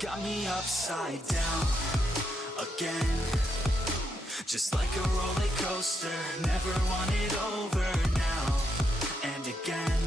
got me upside down again. Just like a roller coaster, never want it over now and again.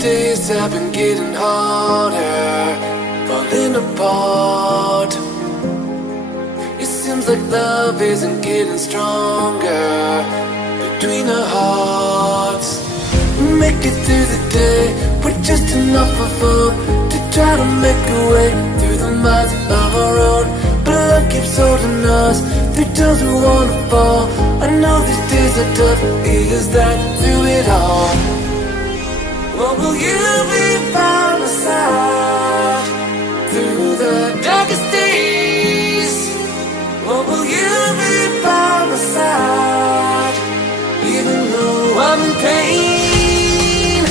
Days have been getting harder, falling apart. It seems like love isn't getting stronger between our hearts. We make it through the day with just enough of hope to try to make a way through the miles of our own. But love keeps holding us through times we wanna fall. I know these days are tough, is that through it all? What will you be by my side through the darkest days? What will you be by my side even though I'm in pain?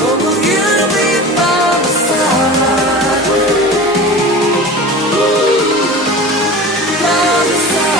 What will you be by my side? By my side.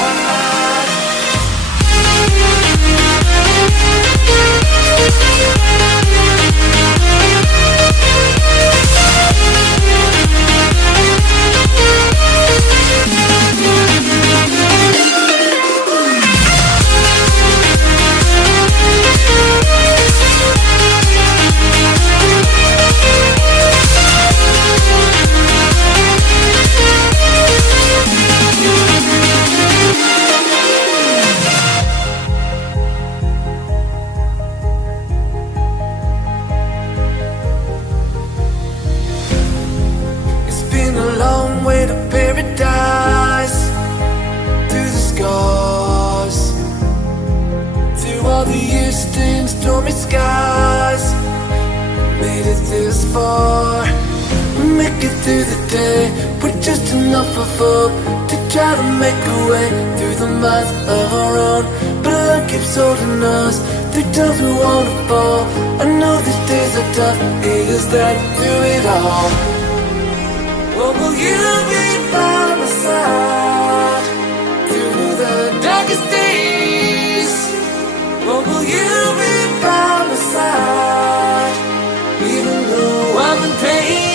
Through the day with just enough of hope to try to make a way through the miles of our own. But love keeps holding us through times we wanna fall. I know these days are tough, is that through it all? What will you be by my side through the darkest days? What will you be by my side even though I'm in pain?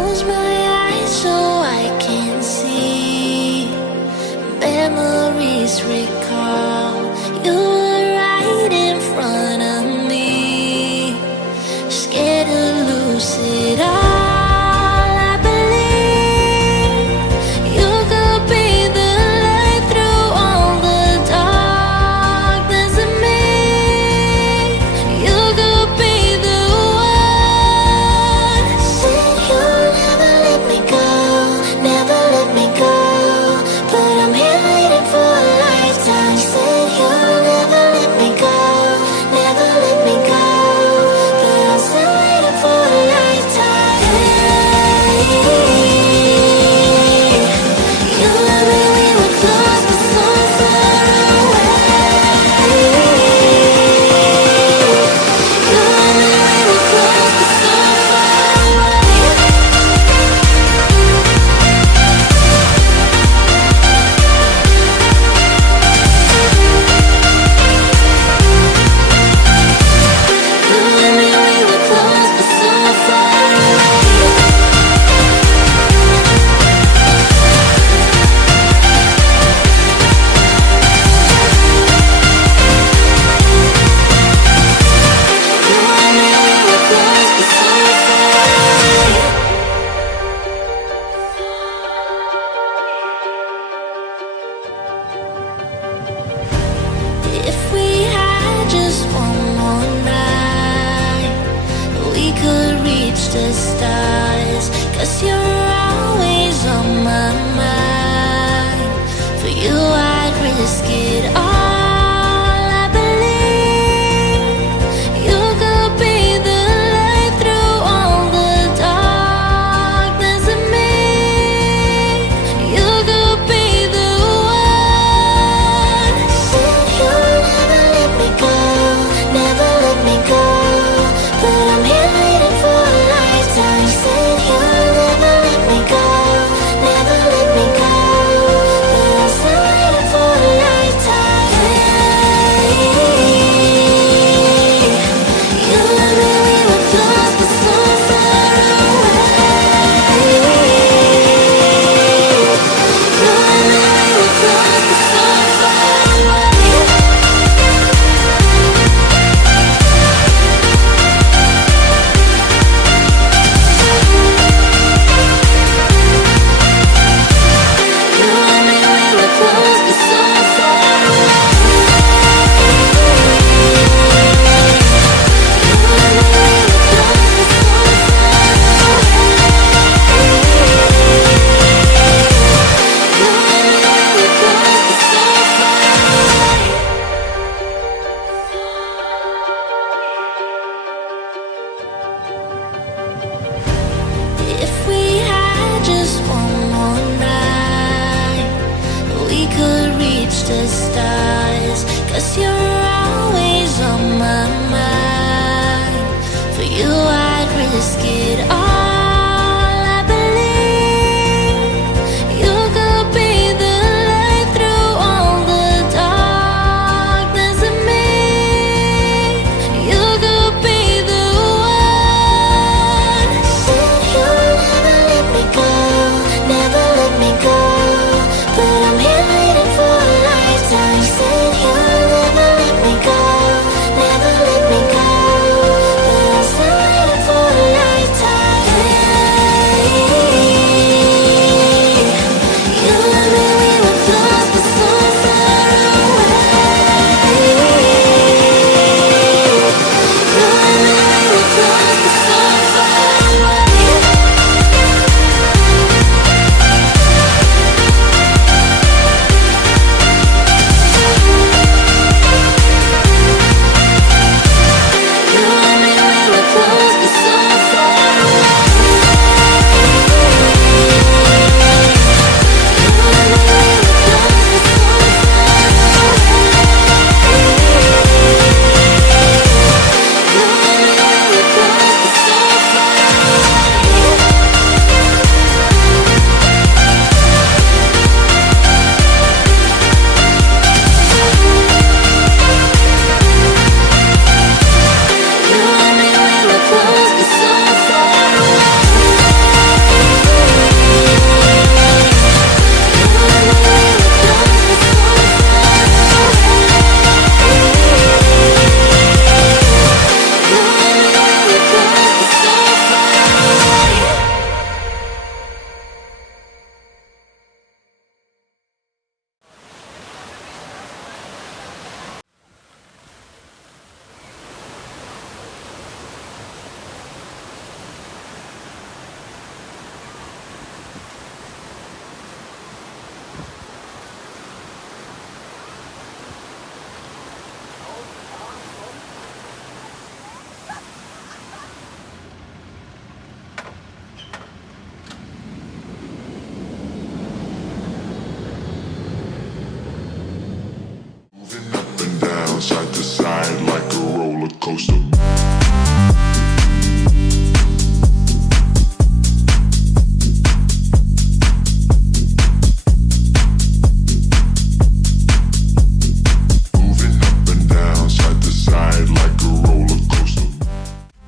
close my eyes so I can see. Memories recall. You were right in front of me. Scared to lose it all. The stars, 'cause you're always on my mind. For you I'd risk it all. I believe you could be the light through all the darkness of me. You could be the one. Said you'll never let me go, never let me go. But I'm here waiting for a lifetime. Said you'll never let me go, never let me go. But I'm still waiting for a lifetime. You and me, we were close but so far away. You and me, we were close but so far away. You and me, we were close but so far away. You and me, we were close but so far away. You and me, we were close but so far away. If we had just one more night, we could reach the stars. 'Cause you're always on my mind. For you I'd risk it all.